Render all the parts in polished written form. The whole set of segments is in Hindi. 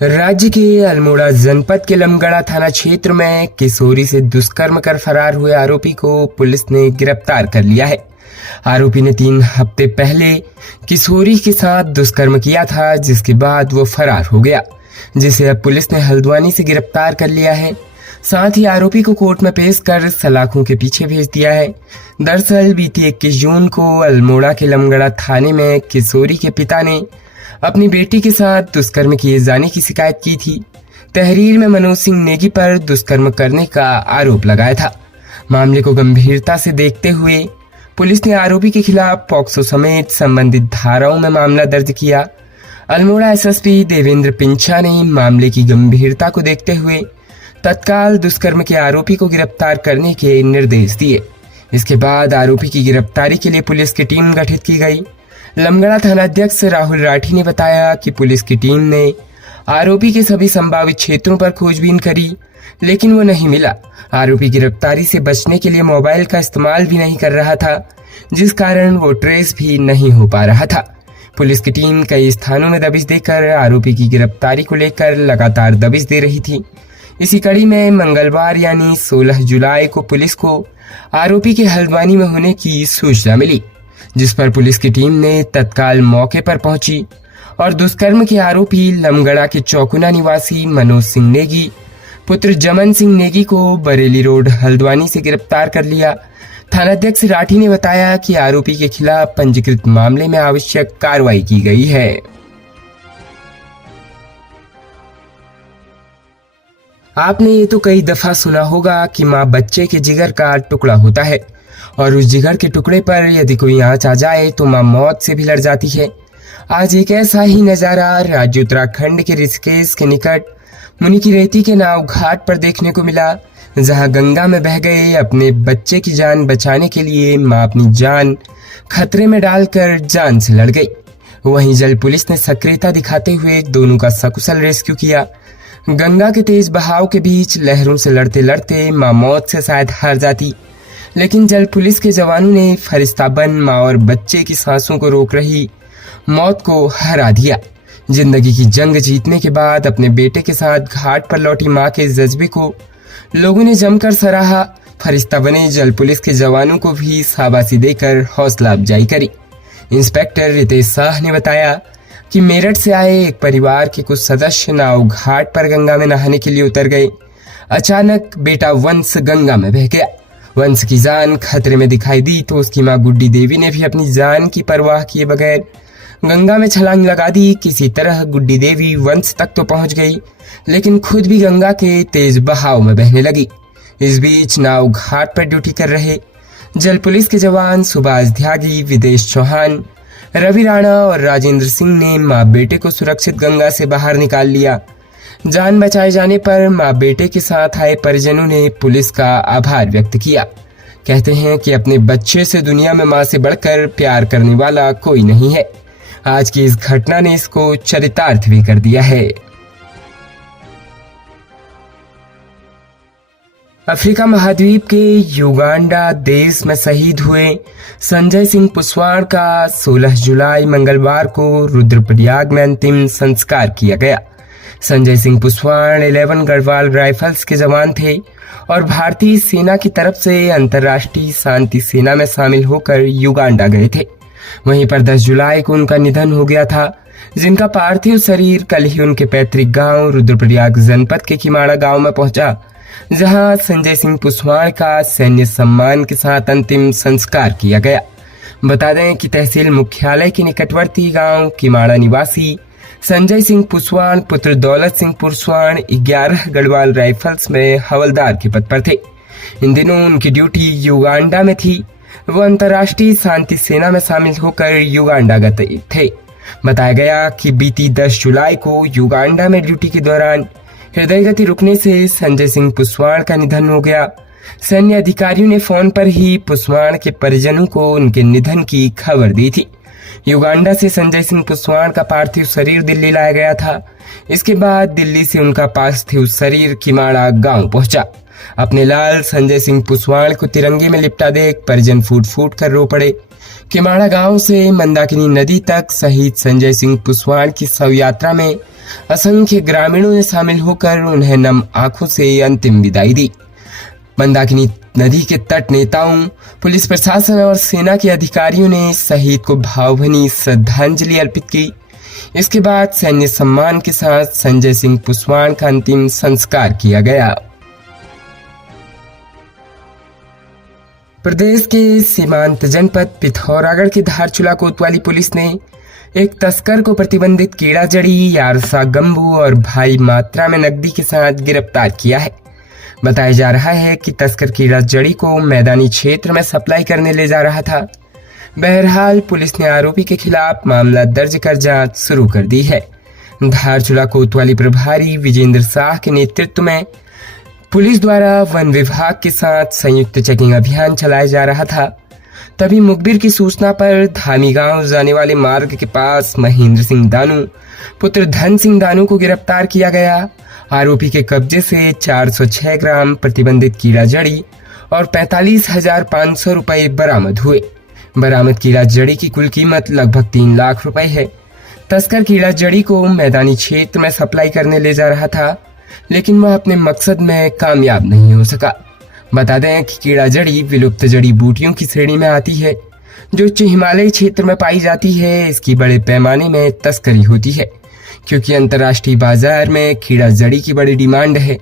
राज्य के अल्मोड़ा जनपद के लमगड़ा थाना क्षेत्र में किशोरी से दुष्कर्म कर फरार हुए आरोपी को पुलिस ने गिरफ्तार कर लिया है। आरोपी ने 3 हफ्ते पहले किशोरी के साथ दुष्कर्म किया था, जिसके बाद वो फरार हो गया, जिसे अब पुलिस ने हल्द्वानी से गिरफ्तार कर लिया है। साथ ही आरोपी को कोर्ट में पेश कर सलाखों के पीछे भेज दिया है। दरअसल बीती 21 जून को अल्मोड़ा के लमगड़ा थाने में किशोरी के पिता ने अपनी बेटी के साथ दुष्कर्म किए जाने की शिकायत की थी। तहरीर में मनोज सिंह नेगी पर दुष्कर्म करने का आरोप लगाया था। मामले को गंभीरता से देखते हुए पुलिस ने आरोपी के खिलाफ पॉक्सो समेत संबंधित धाराओं में मामला दर्ज किया। अल्मोड़ा एसएसपी देवेंद्र पिंचा ने मामले की गंभीरता को देखते हुए तत्काल दुष्कर्म के आरोपी को गिरफ्तार करने के निर्देश दिए। इसके बाद आरोपी की गिरफ्तारी के लिए पुलिस की टीम गठित की गई। लमगड़ा थानाध्यक्ष राहुल राठी ने बताया कि पुलिस की टीम ने आरोपी के सभी संभावित क्षेत्रों पर खोजबीन करी, लेकिन वो नहीं मिला। आरोपी गिरफ्तारी से बचने के लिए मोबाइल का इस्तेमाल भी नहीं कर रहा था, जिस कारण वो ट्रेस भी नहीं हो पा रहा था। पुलिस की टीम कई स्थानों में दबिश देकर आरोपी की गिरफ्तारी को लेकर लगातार दबिश दे रही थी। इसी कड़ी में मंगलवार यानी 16 जुलाई को पुलिस को आरोपी के हल्द्वानी में होने की सूचना मिली, जिस पर पुलिस की टीम ने तत्काल मौके पर पहुंची और दुष्कर्म के आरोपी लमगड़ा के चौकुना निवासी मनोज सिंह नेगी पुत्र जमन सिंह नेगी को बरेली रोड हल्द्वानी से गिरफ्तार कर लिया। थानाध्यक्ष राठी ने बताया कि आरोपी के खिलाफ पंजीकृत मामले में आवश्यक कार्रवाई की गई है। आपने ये तो कई दफा सुना होगा कि माँ बच्चे के जिगर का टुकड़ा होता है और उस जिगर के टुकड़े पर यदि कोई आंच आ जाए तो माँ मौत से भी लड़ जाती है। आज एक ऐसा ही नजारा राज्य उत्तराखंड के ऋषिकेश के निकट मुनि की रेती के नाव घाट पर देखने को मिला, जहां गंगा में बह गए अपने बच्चे की जान बचाने के लिए माँ अपनी जान खतरे में डालकर जान से लड़ गई। वहीं जल पुलिस ने सक्रियता दिखाते हुए दोनों का सकुशल रेस्क्यू किया। गंगा के तेज बहाव के बीच लहरों से लड़ते लड़ते माँ मौत से शायद हार जाती, लेकिन जल पुलिस के जवानों ने फरिश्ताबन माँ और बच्चे की सांसों को रोक रही मौत को हरा दिया। जिंदगी की जंग जीतने के बाद अपने बेटे के साथ घाट पर लौटी माँ के जज्बे को लोगों ने जमकर सराहा। फरिश्ताबने जल पुलिस के जवानों को भी शाबाशी देकर हौसला अफजाई करी। इंस्पेक्टर रितेश शाह ने बताया कि मेरठ से आए एक परिवार के कुछ सदस्य नाव घाट पर गंगा में नहाने के लिए उतर गए। अचानक बेटा वंश गंगा में बह गया। वंश की जान खतरे में दिखाई दी तो उसकी माँ गुड्डी देवी ने भी अपनी जान की परवाह किए बगैर गंगा में छलांग लगा दी। किसी तरह गुड्डी देवी वंश तक तो पहुंच गई, लेकिन खुद भी गंगा के तेज बहाव में बहने लगी। इस बीच नाव घाट पर ड्यूटी कर रहे जल पुलिस के जवान सुभाष त्यागी, विदेश चौहान, रवि राणा और राजेंद्र सिंह ने माँ बेटे को सुरक्षित गंगा से बाहर निकाल लिया। जान बचाए जाने पर माँ बेटे के साथ आए परिजनों ने पुलिस का आभार व्यक्त किया। कहते हैं कि अपने बच्चे से दुनिया में माँ से बढ़कर प्यार करने वाला कोई नहीं है। आज की इस घटना ने इसको चरितार्थ भी कर दिया है। अफ्रीका महाद्वीप के युगांडा देश में शहीद हुए संजय सिंह पुस्वाण का 16 जुलाई मंगलवार को रुद्रप्रयाग में अंतिम संस्कार किया गया। संजय सिंह पुस्वाण 11 गढ़वाल राइफल्स के जवान थे और भारतीय सेना की तरफ से अंतर्राष्ट्रीय शांति सेना में शामिल होकर युगांडा गए थे। वहीं पर 10 जुलाई को उनका निधन हो गया था, जिनका पार्थिव शरीर कल ही उनके पैतृक गांव रुद्रप्रयाग जनपद के किमाड़ा गांव में पहुंचा, जहां संजय सिंह पुस्वाण का सैन्य सम्मान के साथ अंतिम संस्कार किया गया। बता दें कि तहसील मुख्यालय के निकटवर्ती गांव किमाड़ा निवासी संजय सिंह पुस्वाण पुत्र दौलत सिंह पुस्वाण 11 गढ़वाल राइफल्स में हवलदार के पद पर थे। इन दिनों उनकी ड्यूटी युगांडा में थी। वो अंतर्राष्ट्रीय शांति सेना में शामिल होकर युगांडा गए थे। बताया गया कि बीती 10 जुलाई को युगांडा में ड्यूटी के दौरान हृदय गति रुकने से संजय सिंह पुस्वाण का निधन हो गया। सैन्य अधिकारियों ने फोन पर ही पुस्वाण के परिजनों को उनके निधन की खबर दी थी। युगांडा से संजय सिंह पुस्वाण का पार्थिव शरीर दिल्ली लाया गया था। इसके बाद दिल्ली से उनका पार्थिव शरीर किमाड़ा गांव पहुंचा। अपने लाल संजय सिंह पुस्वाण को तिरंगे में लिपटा देख परिजन फूट फूट कर रो पड़े। किमाड़ा गांव से मंदाकिनी नदी तक शहीद संजय सिंह पुस्वाण की शव यात्रा में असंख्य ग्रामीणों ने शामिल होकर उन्हें नम आंखों से अंतिम विदाई दी। मंदाकिनी नदी के तट नेताओं, पुलिस प्रशासन और सेना के अधिकारियों ने शहीद को भावभीनी श्रद्धांजलि अर्पित की। इसके बाद सैन्य सम्मान के साथ संजय सिंह पुस्वाण का अंतिम संस्कार किया गया। प्रदेश के सीमांत जनपद पिथौरागढ़ की धारचूला कोतवाली पुलिस ने एक तस्कर को प्रतिबंधित कीड़ा जड़ी, यारसा गंबू और भारी मात्रा में नकदी के साथ गिरफ्तार किया है। बताया जा रहा है कि तस्कर कीड़ा जड़ी को मैदानी क्षेत्र में सप्लाई करने ले जा रहा था। बहरहाल पुलिस ने आरोपी के खिलाफ मामला दर्ज कर जांच शुरू कर दी है। धारचूला कोतवाली प्रभारी विजेंद्र शाह के नेतृत्व में पुलिस द्वारा वन विभाग के साथ संयुक्त चेकिंग अभियान चलाया जा रहा था। तभी मुखबिर की सूचना पर धामी गांव जाने वाले मार्ग के पास महेंद्र सिंह दानू पुत्र धन सिंह दानू को गिरफ्तार किया गया। आरोपी के कब्जे से 406 ग्राम प्रतिबंधित कीड़ा जड़ी और 45,500 रुपए बरामद हुए। बरामद कीड़ा जड़ी की कुल कीमत लगभग 3 लाख रुपए है। तस्कर कीड़ा जड़ी को मैदानी क्षेत्र में सप्लाई करने ले जा रहा था, लेकिन वह अपने मकसद में कामयाब नहीं हो सका। बता दें कि कीड़ा जड़ी विलुप्त जड़ी बूटियों की श्रेणी में आती है, जो उच्च हिमालयी क्षेत्र में पाई जाती है। इसकी बड़े पैमाने में तस्करी होती है, क्योंकि अंतर्राष्ट्रीय बाजार में कीड़ा जड़ी की बड़ी डिमांड है।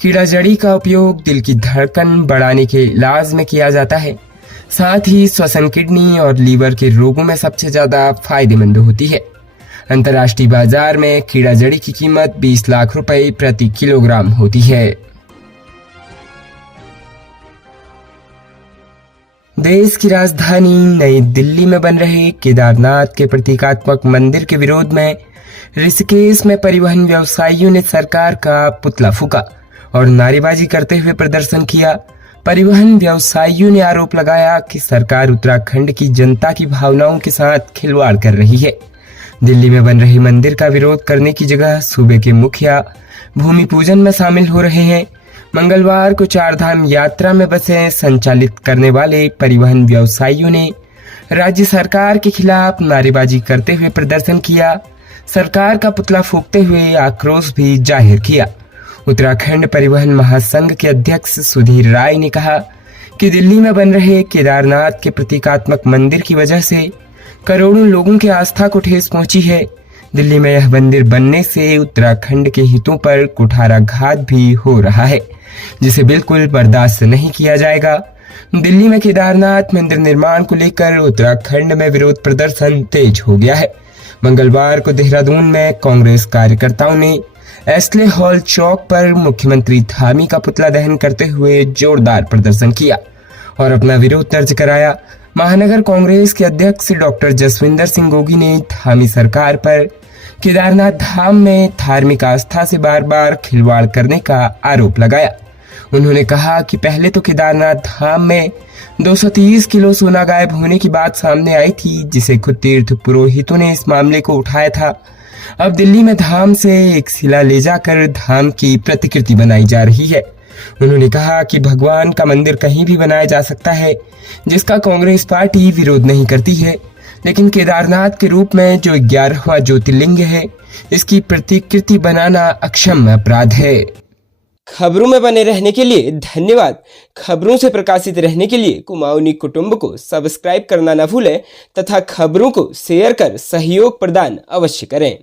कीड़ा जड़ी का उपयोग दिल की धड़कन बढ़ाने के इलाज में किया जाता है। साथ ही श्वसन, किडनी और लीवर के रोगों में सबसे ज्यादा फायदेमंद होती है। अंतर्राष्ट्रीय बाजार में कीड़ा जड़ी की कीमत 20 लाख रुपए प्रति किलोग्राम होती है। देश की राजधानी नई दिल्ली में बन रहे केदारनाथ के प्रतीकात्मक मंदिर के विरोध में ऋषिकेश में परिवहन व्यवसायियों ने सरकार का पुतला फूंका और नारेबाजी करते हुए प्रदर्शन किया। परिवहन व्यवसायियों ने आरोप लगाया कि सरकार उत्तराखंड की जनता की भावनाओं के साथ खिलवाड़ कर रही है। दिल्ली में बन रहे मंदिर का विरोध करने की जगह सूबे के मुखिया भूमि पूजन में शामिल हो रहे हैं। मंगलवार को चारधाम यात्रा में बसें संचालित करने वाले परिवहन व्यवसायियों ने राज्य सरकार के खिलाफ नारेबाजी करते हुए प्रदर्शन किया। सरकार का पुतला फूंकते हुए आक्रोश भी जाहिर किया। उत्तराखंड परिवहन महासंघ के अध्यक्ष सुधीर राय ने कहा कि दिल्ली में बन रहे केदारनाथ के प्रतीकात्मक मंदिर की वजह से करोड़ों लोगों की आस्था को ठेस पहुंची है। दिल्ली में यह मंदिर बनने से उत्तराखंड के हितों पर कुठाराघात भी हो रहा है, जिसे बिल्कुल बर्दाश्त नहीं किया जाएगा। दिल्ली में केदारनाथ मंदिर निर्माण को लेकर उत्तराखंड में विरोध प्रदर्शन तेज हो गया है। मंगलवार को देहरादून में कांग्रेस कार्यकर्ताओं ने एस्ले हॉल चौक पर मुख्यमंत्री धामी का पुतला दहन करते हुए जोरदार प्रदर्शन किया और अपना विरोध दर्ज कराया। महानगर कांग्रेस के अध्यक्ष डॉक्टर जसविंदर सिंह गोगी ने धामी सरकार पर केदारनाथ धाम में धार्मिक आस्था से बार बार खिलवाड़ करने का आरोप लगाया। उन्होंने कहा कि पहले तो केदारनाथ धाम में 230 किलो सोना गायब होने की बात सामने आई थी, जिसे खुद तीर्थ पुरोहितों ने इस मामले को उठाया था। अब दिल्ली में धाम से एक शिला ले जाकर धाम की प्रतिकृति बनाई जा रही है। उन्होंने कहा कि भगवान का मंदिर कहीं भी बनाया जा सकता है, जिसका कांग्रेस पार्टी विरोध नहीं करती है, लेकिन केदारनाथ के रूप में जो 11वां ज्योतिर्लिंग है, इसकी प्रतिकृति बनाना अक्षम्य अपराध है। खबरों में बने रहने के लिए धन्यवाद। खबरों से प्रकाशित रहने के लिए कुमाऊनी कुटुंब को सब्सक्राइब करना न भूलें तथा खबरों को शेयर कर सहयोग प्रदान अवश्य करें।